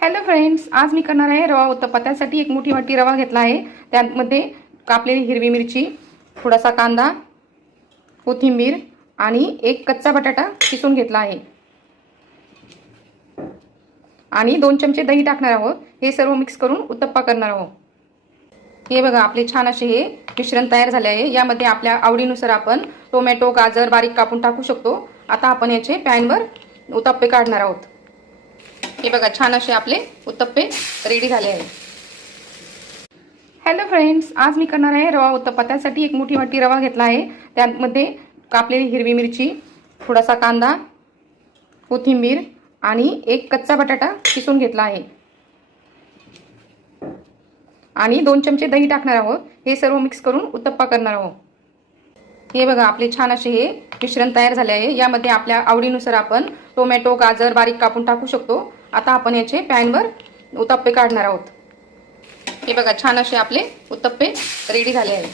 Hello friends, आज मी करणार आहे रवा उत्तप्पा। त्यासाठी एक मोठी वाटी रवा घेतला आहे। त्यामध्ये कापलेली हिरवी मिरची, थोडासा कांदा, कोथिंबीर आणि एक कच्चा बटाटा किसून घेतला आहे आणि 2 चमचे दही टाकणार आहोत। हे सर्व मिक्स करून उत्तप्पा करणार आहोत। हे बघा, आपले छान असे हे मिश्रण तयार झाले आहे। यामध्ये आपल्या आवडीनुसार आपण टोमॅटो, गाजर बारीक कापून टाकू शकतो। आता आपण याचे पॅनवर उत्तप्पे काढणार आहोत। हे बघा, छान असे आपले उत्तप्पे रेडी झाले आहे। हॅलो फ्रेंड्स, आज मी करणार आहे रवा उत्तप्पा। त्यासाठी एक मोठी वाटी रवा घेतला आहे। त्यामध्ये कापलेली हिरवी मिरची, थोडासा कांदा, कोथिंबीर आणि एक कच्चा बटाटा किसून घेतला आहे आणि 2 चमचे दही टाकणार आहोत। हे सर्व मिक्स करून उत्तप्पा करणार आहोत। हे बघा, आपले छान असे हे मिश्रण तयार झाले आहे। यामध्ये आपल्या आवडीनुसार आपण टोमॅटो, गाजर बारीक कापून टाकू शकतो। आता आपण याचे पॅनवर उत्तप्पे काढणार आहोत। हे बघा, छान असे आपले उत्तप्पे रेडी झाले आहे।